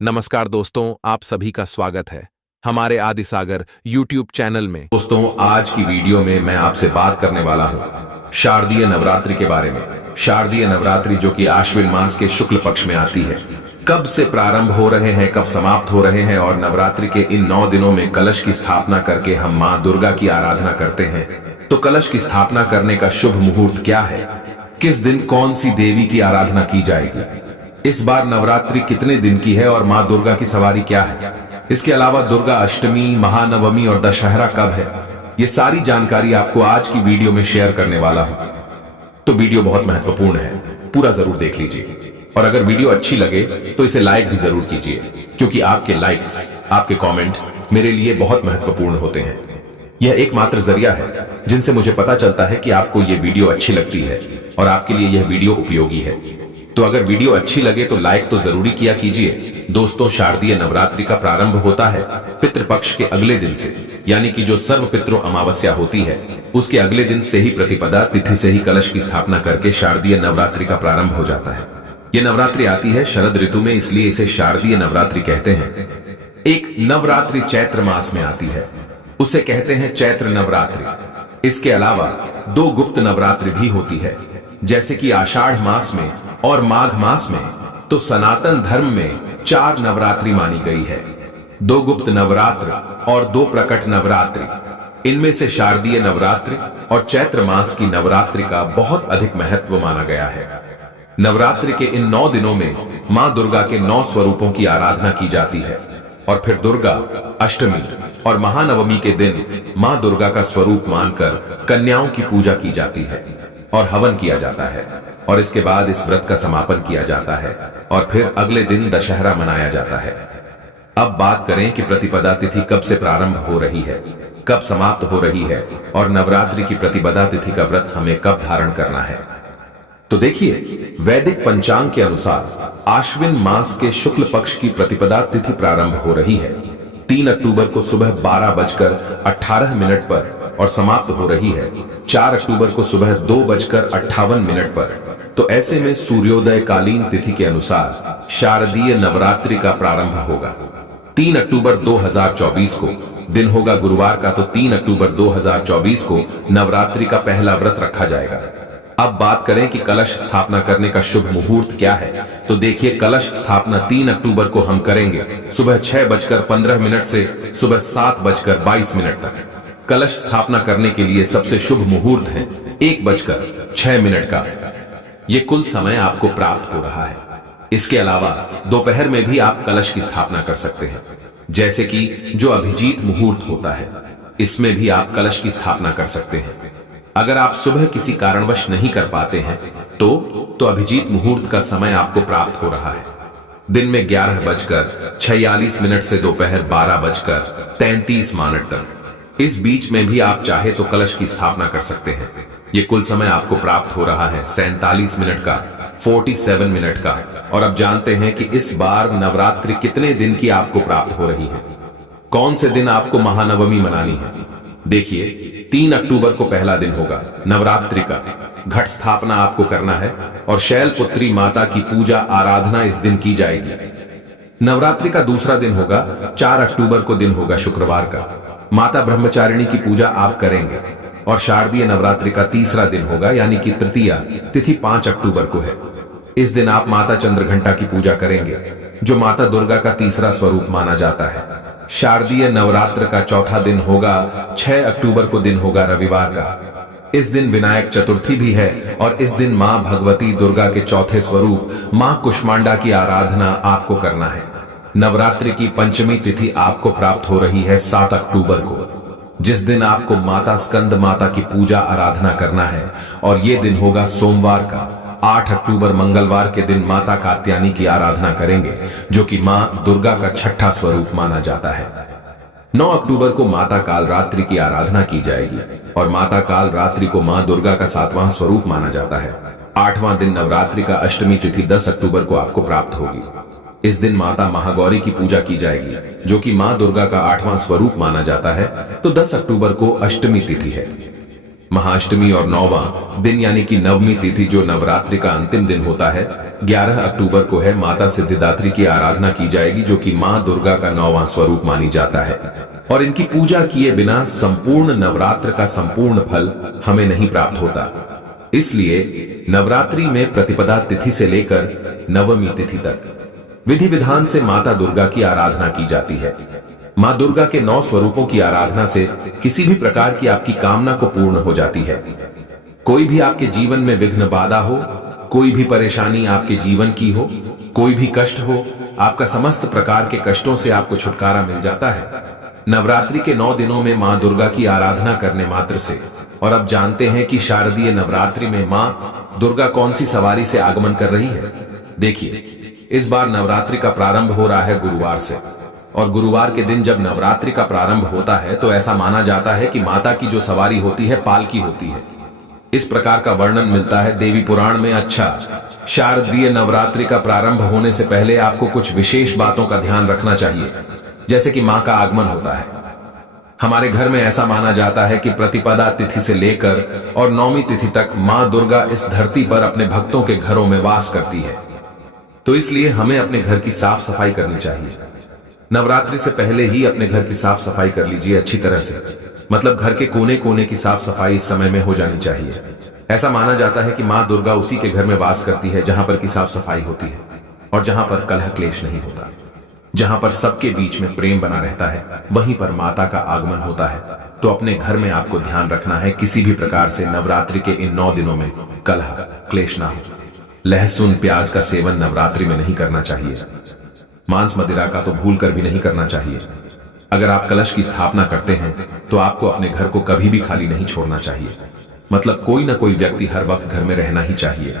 नमस्कार दोस्तों, आप सभी का स्वागत है हमारे आदिसागर यूट्यूब चैनल में। दोस्तों, आज की वीडियो में मैं आपसे बात करने वाला हूँ शारदीय नवरात्रि के बारे में। शारदीय नवरात्रि जो कि आश्विन मास के शुक्ल पक्ष में आती है, कब से प्रारंभ हो रहे हैं, कब समाप्त हो रहे हैं, और नवरात्रि के इन 9 दिनों में कलश की स्थापना करके हम माँ दुर्गा की आराधना करते हैं। तो कलश की स्थापना करने का शुभ मुहूर्त क्या है, किस दिन कौन सी देवी की आराधना की जाएगी, इस बार नवरात्रि कितने दिन की है और माँ दुर्गा की सवारी क्या है, इसके अलावा दुर्गा अष्टमी, महानवमी और दशहरा कब है, ये सारी जानकारी आपको आज की वीडियो में शेयर करने वाला हूं। तो वीडियो बहुत महत्वपूर्ण है, पूरा जरूर देख लीजिए। और अगर वीडियो अच्छी लगे तो इसे लाइक भी जरूर कीजिए, क्योंकि आपके लाइक्स, आपके कमेंट मेरे लिए बहुत महत्वपूर्ण होते हैं। यह एकमात्र जरिया है जिनसे मुझे पता चलता है कि आपको यह वीडियो अच्छी लगती है और आपके लिए यह वीडियो उपयोगी है। तो अगर वीडियो अच्छी लगे तो लाइक तो जरूरी किया कीजिए। दोस्तों, शारदीय नवरात्रि का प्रारंभ होता है पितृपक्ष के अगले दिन से, यानी कि जो सर्व पितृ अमावस्या होती है उसके अगले दिन से ही प्रतिपदा तिथि से ही कलश की स्थापना करके शारदीय नवरात्रि का प्रारंभ हो जाता है। ये नवरात्रि आती है शरद ऋतु में, इसलिए इसे शारदीय नवरात्रि कहते हैं। एक नवरात्रि चैत्र मास में आती है, उसे कहते हैं चैत्र नवरात्रि। इसके अलावा 2 गुप्त नवरात्रि भी होती है, जैसे कि आषाढ़ मास में और माघ मास में। तो सनातन धर्म में 4 नवरात्रि मानी गई है, 2 गुप्त नवरात्र और 2 प्रकट नवरात्रि। इनमें से शारदीय नवरात्रि और चैत्र मास की नवरात्रि का बहुत अधिक महत्व माना गया है। नवरात्रि के इन 9 दिनों में मां दुर्गा के 9 स्वरूपों की आराधना की जाती है, और फिर दुर्गा अष्टमी और महानवमी के दिन मां दुर्गा का स्वरूप मानकर कन्याओं की पूजा की जाती है और हवन किया जाता है, और इसके बाद इस व्रत का समापन किया जाता है, और फिर अगले दिन दशहरा मनाया जाता है। अब बात करें कि प्रतिपदा तिथि कब से प्रारंभ हो रही है, कब समाप्त हो रही है, और नवरात्रि की प्रतिपदा तिथि का व्रत हमें कब धारण करना है। तो देखिए, वैदिक पंचांग के अनुसार आश्विन मास के शुक्ल पक्ष की प्रतिपदा तिथि प्रारंभ हो रही है 3 अक्टूबर को सुबह 12:18 पर, और समाप्त हो रही है 4 अक्टूबर को सुबह 2:58 पर। तो ऐसे में सूर्योदय कालीन तिथि के अनुसार शारदीय नवरात्रि का प्रारंभ होगा 3 अक्टूबर 2024 को। दिन होगा गुरुवार का, तो 3 अक्टूबर 2024 को नवरात्रि का पहला व्रत रखा जाएगा। अब बात करें कि कलश स्थापना करने का शुभ मुहूर्त क्या है, तो देखिए, कलश स्थापना 3 अक्टूबर को हम करेंगे सुबह 6:15 से सुबह 7:22 तक। कलश स्थापना करने के लिए सबसे शुभ मुहूर्त है 1:06 का। ये कुल समय आपको प्राप्त हो रहा है। इसके अलावा दोपहर में भी आप कलश की स्थापना कर सकते हैं, जैसे कि जो अभिजीत मुहूर्त होता है, इसमें भी आप कलश की स्थापना कर सकते हैं। अगर आप सुबह किसी कारणवश नहीं कर पाते हैं तो अभिजीत मुहूर्त का समय आपको प्राप्त हो रहा है दिन में 11:46 से दोपहर 12:33 तक। इस बीच में भी आप चाहे तो कलश की स्थापना कर सकते हैं। ये कुल समय आपको प्राप्त हो रहा है 47 मिनट का, 47 मिनट का। और अब जानते हैं कि इस बार नवरात्रि कितने दिन की आपको प्राप्त हो रही है, कौन से दिन आपको महानवमी मनानी है। देखिए, 3 अक्टूबर को पहला दिन होगा नवरात्रि का। घट स्थापना आपको करना है, और शैलपुत्री माता की पूजा आराधना इस दिन की जाएगी। नवरात्रि का दूसरा दिन होगा 4 अक्टूबर को, दिन होगा शुक्रवार का। माता ब्रह्मचारिणी की पूजा आप करेंगे, और शारदीय नवरात्रि का तीसरा दिन होगा, यानी कि तृतीया तिथि 5 अक्टूबर को है। इस दिन आप माता चंद्रघंटा की पूजा करेंगे, जो माता दुर्गा का तीसरा स्वरूप माना जाता है। शारदीय नवरात्र का चौथा दिन होगा 6 अक्टूबर को, दिन होगा रविवार का। इस दिन विनायक चतुर्थी भी है, और इस दिन मां भगवती दुर्गा के चौथे स्वरूप मां कुष्मांडा की आराधना आपको करना है। नवरात्रि की पंचमी तिथि आपको प्राप्त हो रही है 7 अक्टूबर को, जिस दिन आपको माता स्कंद माता की पूजा आराधना करना है, और ये दिन होगा सोमवार का। 8 अक्टूबर मंगलवार के दिन माता कात्यायनी की आराधना करेंगे, जो कि मां दुर्गा का छठा स्वरूप माना जाता है। 9 अक्टूबर को माता कालरात्रि की आराधना की जाएगी, और माता कालरात्रि को मां दुर्गा का 7वां स्वरूप माना जाता है। 8वां दिन नवरात्रि का अष्टमी तिथि 10 अक्टूबर को आपको प्राप्त होगी। इस दिन माता महागौरी की पूजा की जाएगी, जो कि मां दुर्गा का 8वां स्वरूप माना जाता है। तो 10 अक्टूबर को अष्टमी तिथि है। महाअष्टमी और 9वां दिन यानी कि नवमी तिथि जो नवरात्रि का अंतिम दिन होता है 11 अक्टूबर को है, माता सिद्धिदात्री की आराधना की जाएगी जो कि मां दुर्गा का 9वां स्वरूप मानी जाता है और इनकी पूजा किए बिना संपूर्ण नवरात्र का संपूर्ण फल हमें नहीं प्राप्त होता। इसलिए नवरात्रि में प्रतिपदा तिथि से लेकर नवमी तिथि तक विधि विधान से माता दुर्गा की आराधना की जाती है। मां दुर्गा के 9 स्वरूपों की आराधना से किसी भी प्रकार की आपकी कामना को पूर्ण हो जाती है। कोई भी आपके जीवन में विघ्न बाधा हो, कोई भी परेशानी आपके जीवन की हो, कोई भी कष्ट हो, आपका समस्त प्रकार के कष्टों से आपको छुटकारा मिल जाता है नवरात्रि के 9 दिनों में मां दुर्गा की आराधना करने मात्र से। और अब जानते हैं कि शारदीय नवरात्रि में मां दुर्गा कौन सी सवारी से आगमन कर रही है। देखिए, इस बार नवरात्रि का प्रारंभ हो रहा है गुरुवार से और गुरुवार के दिन जब नवरात्रि का प्रारंभ होता है तो ऐसा माना जाता है कि माता की जो सवारी होती है पालकी होती है। इस प्रकार का वर्णन मिलता है देवी पुराण में। अच्छा, शारदीय नवरात्रि का प्रारंभ होने से पहले आपको कुछ विशेष बातों का ध्यान रखना चाहिए, जैसे कि मां का आगमन होता है। हमारे घर में ऐसा माना जाता है कि प्रतिपदा तिथि से लेकर और 9वीं तिथि तक मां दुर्गा इस धरती पर अपने भक्तों के घरों में वास करती है, तो इसलिए हमें अपने घर की साफ सफाई करनी चाहिए। नवरात्रि से पहले ही अपने घर की साफ सफाई कर लीजिए अच्छी तरह से, मतलब घर के कोने कोने की साफ सफाई इस समय में हो जानी चाहिए। ऐसा माना जाता है कि मां दुर्गा उसी के घर में वास करती है जहां पर की साफ सफाई होती है और जहां पर कलह क्लेश नहीं होता, जहां पर सबके बीच में प्रेम बना रहता है, वहीं पर माता का आगमन होता है। तो अपने घर में आपको ध्यान रखना है किसी भी प्रकार से नवरात्रि के इन 9 दिनों में कलह क्लेश ना हो। लहसुन प्याज का सेवन नवरात्रि में नहीं करना चाहिए। मांस मदिरा का तो भूल कर भी नहीं करना चाहिए। अगर आप कलश की स्थापना करते हैं तो आपको अपने घर को कभी भी खाली नहीं छोड़ना चाहिए, मतलब कोई ना कोई व्यक्ति हर वक्त घर में रहना ही चाहिए।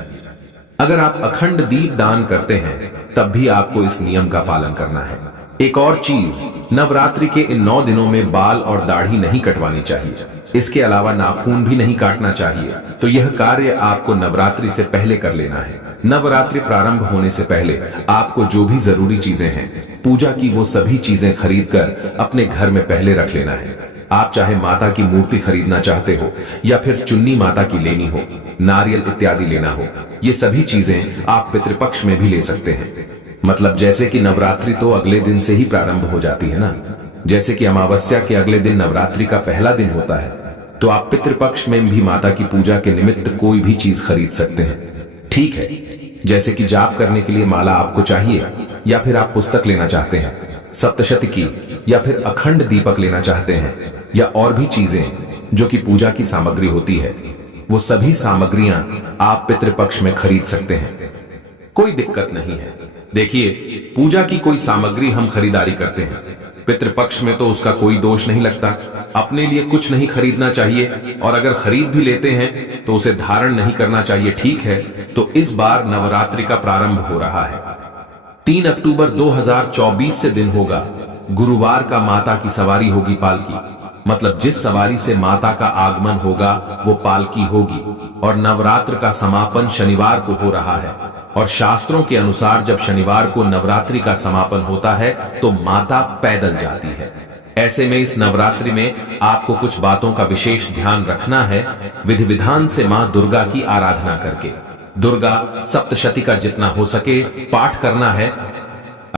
अगर आप अखंड दीप दान करते हैं तब भी आपको इस नियम का पालन करना है। एक और चीज, नवरात्रि के इन 9 दिनों में बाल और दाढ़ी नहीं कटवानी चाहिए। इसके अलावा नाखून भी नहीं काटना चाहिए। तो यह कार्य आपको नवरात्रि से पहले कर लेना है। नवरात्रि प्रारंभ होने से पहले आपको जो भी जरूरी चीजें हैं पूजा की, वो सभी चीजें खरीद कर अपने घर में पहले रख लेना है। आप चाहे माता की मूर्ति खरीदना चाहते हो या फिर चुन्नी माता की लेनी हो, नारियल इत्यादि लेना हो, ये सभी चीजें आप पितृपक्ष में भी ले सकते हैं। मतलब जैसे कि नवरात्रि तो अगले दिन से ही प्रारंभ हो जाती है ना, जैसे कि अमावस्या के अगले दिन नवरात्रि का पहला दिन होता है, तो आप पितृपक्ष में भी माता की पूजा के निमित्त कोई भी चीज खरीद सकते हैं। ठीक है, जैसे कि जाप करने के लिए माला आपको चाहिए, या फिर आप पुस्तक लेना चाहते हैं, सप्तशती की, या फिर अखंड दीपक लेना चाहते हैं, या और भी चीजें जो कि पूजा की सामग्री होती है, वो सभी सामग्रियां आप पितृपक्ष में खरीद सकते हैं। कोई दिक्कत नहीं है। देखिए, पूजा की कोई सामग्री हम खरीदारी करते हैं, पितृपक्ष में तो उसका कोई दोष नहीं लगता। अपने लिए कुछ नहीं खरीदना चाहिए, और अगर खरीद भी लेते हैं तो उसे धारण नहीं करना चाहिए। ठीक है, तो इस बार नवरात्रि का प्रारंभ हो रहा है 3 अक्टूबर 2024 से दिन होगा गुरुवार का। माता की सवारी होगी पालकी, मतलब जिस सवारी से माता का आगमन होगा वो पालकी होगी। और नवरात्र का समापन शनिवार को हो रहा है, और शास्त्रों के अनुसार जब शनिवार को नवरात्रि का समापन होता है तो माता पैदल जाती है। ऐसे में इस नवरात्रि में आपको कुछ बातों का विशेष ध्यान रखना है। विधि विधान से मां दुर्गा की आराधना करके दुर्गा सप्तशती का जितना हो सके पाठ करना है।